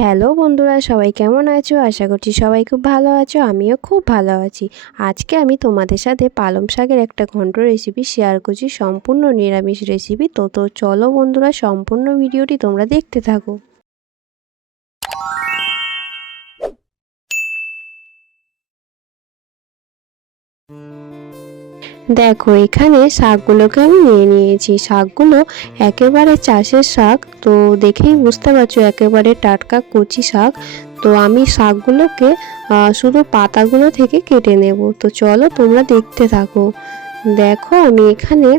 Hello বন্ধুরা, সবাই কেমন আছো? আশা করছি সবাই খুব ভালো আছো, আমিও খুব ভালো আছি। আজকে আমি তোমাদের সাথে পালং শাকের একটা ঘন্ট রেসিপি শেয়ার করছি, সম্পূর্ণ নিরামিষ রেসিপি তো তো চলো বন্ধুরা, সম্পূর্ণ ভিডিওটি তোমরা দেখতে থাকো। দেখো এখানে শাকগুলোকে আমি নিয়ে নিয়েছি। শাকগুলো একেবারে চাষের শাক তো দেখেই বুঝতে পারছ একেবারে টাটকা কচি শাক। তো আমি শাকগুলোকে শুধু পাতাগুলো থেকে কেটে নেব। তো চলো তোমরা দেখতে থাকো। দেখো আমি এখানে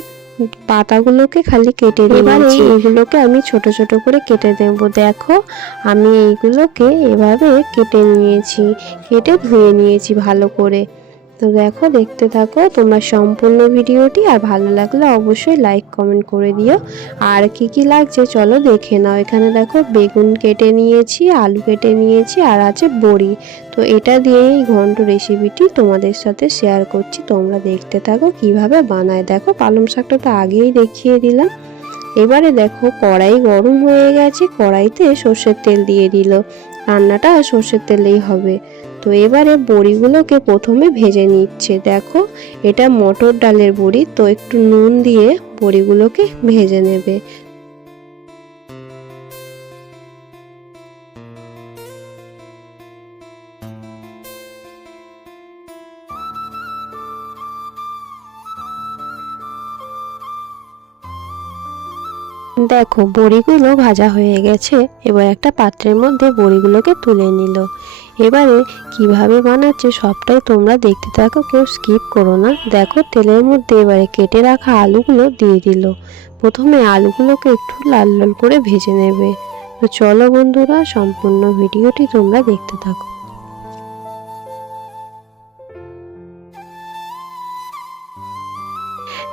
পাতাগুলোকে খালি কেটে নিয়েছি। এগুলোকে আমি ছোট ছোট করে কেটে দেব দেখো আমি এইগুলোকে এভাবে কেটে নিয়েছি কেটে ধুয়ে নিয়েছি ভালো করে। তো দেখো, দেখতে থাকো তোমরা সম্পূর্ণ ভিডিওটি, আর ভালো লাগলে অবশ্যই লাইক কমেন্ট করে দিও। আর কি কি লাগছে চলো দেখে নাও। এখানে দেখো বেগুন কেটে নিয়েছি, আলু কেটে নিয়েছি, আর আছে বড়ি। তো এটা দিয়েই ঘন্ট রেসিপিটি তোমাদের সাথে শেয়ার করছি। তোমরা দেখতে থাকো কীভাবে বানায়। দেখো পালং শাকটা তো আগেই দেখিয়ে দিলাম। এবারে দেখো কড়াই গরম হয়ে গেছে, কড়াইতে সর্ষের তেল দিয়ে দিল। রান্নাটা সর্ষের তেলেই হবে। তো এবারে বড়িগুলোকে প্রথমে ভেজে নিচ্ছে। দেখো, এটা মটর ডালের বড়ি, তো একটু নুন দিয়ে বড়িগুলোকে ভেজে নেবে। দেখো, বড়িগুলো ভাজা হয়ে গেছে। এবার একটা পাত্রের মধ্যে বড়িগুলোকে তুলে নিল। এবারে কীভাবে বানাচ্ছে সবটাই তোমরা দেখতে থাকো, কেউ স্কিপ করো না। দেখো, তেলের মধ্যে এবারে কেটে রাখা আলুগুলো দিয়ে দিল। প্রথমে আলুগুলোকে একটু লাল লাল করে ভেজে নেবে। তো চলো বন্ধুরা, সম্পূর্ণ ভিডিওটি তোমরা দেখতে থাকো।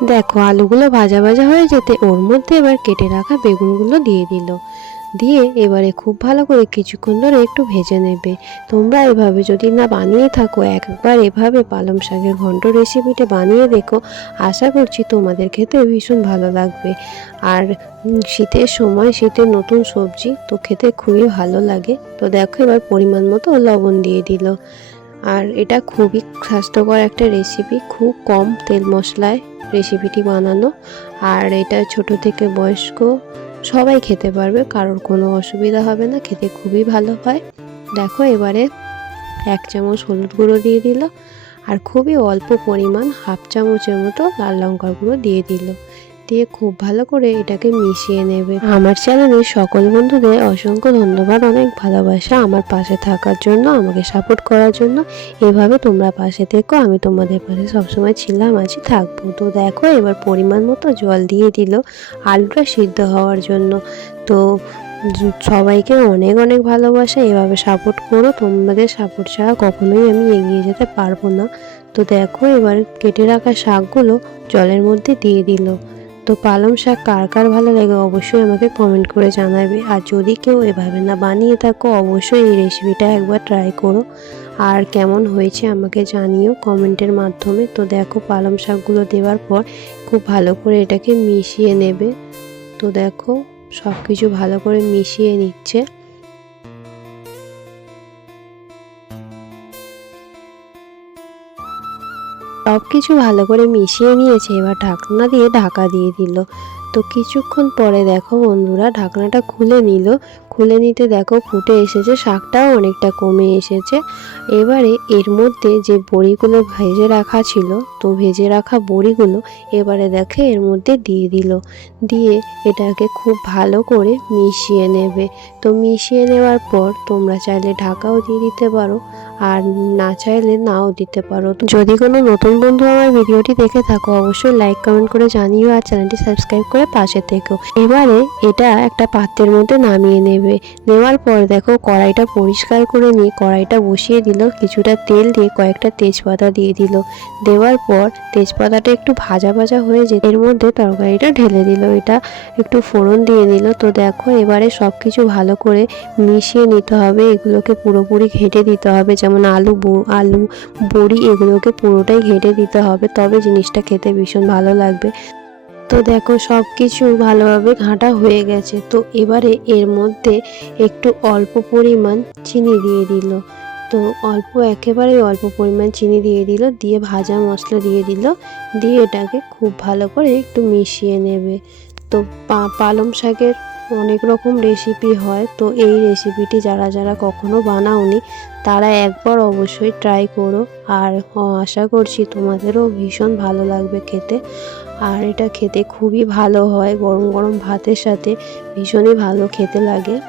দেখো, আলুগুলো ভাজা ভাজা হয়ে যেতে ওর মধ্যে এবার কেটে রাখা বেগুনগুলো দিয়ে দিল। দিয়ে এবারে খুব ভালো করে কিছুক্ষণ ধরে একটু ভেজে নেবে। তোমরা এভাবে যদি না বানিয়ে থাকো, একবার এভাবে পালং শাকের ঘন্ট রেসিপিটা বানিয়ে দেখো। আশা করছি তোমাদের খেতে ভীষণ ভালো লাগবে। আর শীতের সময় শীতের নতুন সবজি তো খেতে খুবই ভালো লাগে। তো দেখো এবার পরিমাণ মতো লবণ দিয়ে দিল। আর এটা খুবই স্বাস্থ্যকর একটা রেসিপি খুব কম তেল মশলায় রেসিপিটি বানানো। আর এটা ছোট থেকে বয়স্ক সবাই খেতে পারবে, কারোর কোনো অসুবিধা হবে না, খেতে খুবই ভালো হয়। দেখো এবারে এক চামচ হলুদ গুঁড়ো দিয়ে দিল, আর খুবই অল্প পরিমাণ হাফ চামচের মতো লাল লঙ্কার গুঁড়ো দিয়ে দিল। দিয়ে খুব ভালো করে এটাকে মিশিয়ে নেবে। আমার চ্যানেলে সকল বন্ধুদের অসংখ্য ধন্যবাদ, অনেক ভালোবাসা আমার পাশে থাকার জন্য, আমাকে সাপোর্ট করার জন্য। এভাবে তোমরা পাশে থেকো, আমি তোমাদের পাশে সবসময় ছিলাম আছি থাকব। তো দেখো, এবার পরিমাণ মতো জল দিয়ে দিল, আলুটা সিদ্ধ হওয়ার জন্য। তো সবাইকে অনেক অনেক ভালোবাসা, এভাবে সাপোর্ট করো, তোমাদের সাপোর্ট ছাড়া কখনোই আমি এগিয়ে যেতে পারব না। তো দেখো, এবার কেটে রাখা শাকগুলো জলের মধ্যে দিয়ে দিল। তো পালং শাক কার কার ভালো লাগে অবশ্যই আমাকে কমেন্ট করে জানাবে। আর যদি কেউ এভাবে না বানিয়ে থাকো, অবশ্যই এই রেসিপিটা একবার ট্রাই করো। আর কেমন হয়েছে আমাকে জানিও কমেন্টের মাধ্যমে। তো দেখো পালং শাকগুলো দেওয়ার পর খুব ভালো করে এটাকে মিশিয়ে নেবে। তো দেখো সব কিছু ভালো করে মিশিয়ে নিচ্ছে। সব কিছু ভালো করে মিশিয়ে নিয়েছে, এবার ঢাকনা দিয়ে ঢাকা দিয়ে দিল। তো কিছুক্ষণ পরে দেখো বন্ধুরা, ঢাকনাটা খুলে নিল। খুলে নিতে দেখো, ফুটে এসেছে, শাকটাও অনেকটা কমে এসেছে। এবারে এর মধ্যে যে বড়িগুলো ভেজে রাখা ছিল, তো ভেজে রাখা বড়িগুলো এবারে দেখে এর মধ্যে দিয়ে দিল। দিয়ে এটাকে খুব ভালো করে মিশিয়ে নেবে। তো মিশিয়ে নেওয়ার পর তোমরা চাইলে ঢাকাও দিয়ে দিতে পারো, আর না চাইলে নাও দিতে পারো। যদি কোনো নতুন বন্ধু আমার ভিডিওটি দেখে থাকো, অবশ্যই লাইক কমেন্ট করে জানিও, আর চ্যানেলটি সাবস্ক্রাইব করে পাশে থেকো। এবারে এটা একটা পাত্রের মধ্যে নামিয়ে নেবে। নেওয়ার পর দেখো কড়াইটা পরিষ্কার করে নিয়ে কড়াইটা বসিয়ে দিল, কিছুটা তেল দিয়ে কয়েকটা তেজপাতা দিয়ে দিল। দেওয়ার পর তেজপাতাটা একটু ভাজা ভাজা হয়ে যেত এর মধ্যে তরকারিটা ঢেলে দিল। এটা একটু ফোড়ন দিয়ে দিল। তো দেখো এবারে সব কিছু ভালো করে মিশিয়ে নিতে হবে। এগুলোকে পুরোপুরি ঘেঁটে দিতে হবে। যেমন আলু আলু বড়ি এগুলোকে পুরোটাই ঘেঁটে দিতে হবে। তবে জিনিসটা খেতে ভীষণ ভালো লাগবে। তো দেখো সব কিছু ভালোভাবে ঘাঁটা হয়ে গেছে। তো এবারে এর মধ্যে একটু অল্প পরিমাণ চিনি দিয়ে দিল। তো অল্প, একেবারে অল্প পরিমাণ চিনি দিয়ে দিল, দিয়ে ভাজা মশলা দিয়ে দিল, দিয়ে এটাকে খুব ভালো করে একটু মিশিয়ে নেবে। তো পালং শাকের অনেক রকম রেসিপি হয়, তো এই রেসিপিটি যারা যারা কখনো বানাওনি, তারা একবার অবশ্যই ট্রাই করো। আর আশা করছি তোমাদেরও ভীষণ ভালো লাগবে খেতে। আর এটা খেতে খুবই ভালো হয়, গরম গরম ভাতের সাথে ভীষণই ভালো খেতে লাগে।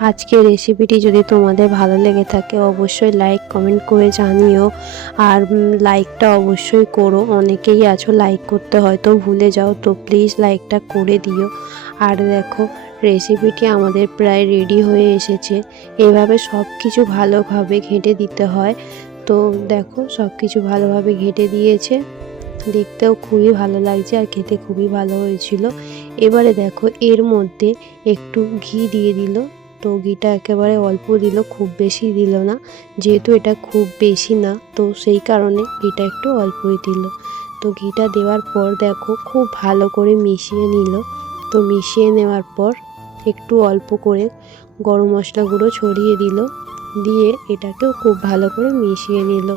আজকের রেসিপিটি যদি তোমাদের ভালো লেগে থাকে, অবশ্যই লাইক কমেন্ট করে জানিও। আর লাইকটা অবশ্যই করো। অনেকেই আছো লাইক করতে হয়তো ভুলে যাও, তো প্লিজ লাইকটা করে দিও। আর দেখো রেসিপিটি আমাদের প্রায় রেডি হয়ে এসেছে। এভাবে সব কিছু ভালোভাবে ঘেঁটে দিতে হয়। তো দেখো সব কিছু ভালোভাবে ঘেঁটে দিয়েছে। দেখতেও খুবই ভালো লাগছে আর খেতে খুবই ভালো হয়েছিল। এবারে দেখো এর মধ্যে একটু ঘি দিয়ে দিল। তো ঘিটা একেবারে অল্প দিল, খুব বেশি দিল না। যেহেতু এটা খুব বেশি না, তো সেই কারণে ঘিটা একটু অল্পই দিল। তো ঘিটা দেওয়ার পর দেখো খুব ভালো করে মিশিয়ে নিল। তো মিশিয়ে নেওয়ার পর একটু অল্প করে গরম মশলা গুঁড়ো ছড়িয়ে দিল। দিয়ে এটাকেও খুব ভালো করে মিশিয়ে নিল।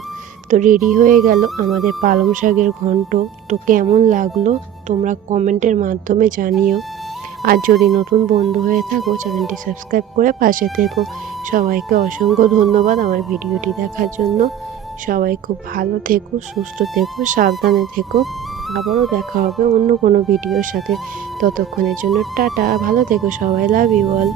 তো রেডি হয়ে গেল আমাদের পালং শাকের ঘন্ট। তো কেমন লাগল তোমরা কমেন্টের মাধ্যমে জানিও। আর যদি নতুন বন্ধু হয়ে থাকো চ্যানেলটি সাবস্ক্রাইব করে পাশে থেকো। সবাইকে অসংখ্য ধন্যবাদ আমার ভিডিওটি দেখার জন্য। সবাই খুব ভালো থেকো, সুস্থ থেকো, সাবধানে থেকো। আবারও দেখা হবে অন্য কোনো ভিডিওর সাথে। ততক্ষণের জন্য টাটা, ভালো থেকো সবাই লাভ ইউ অল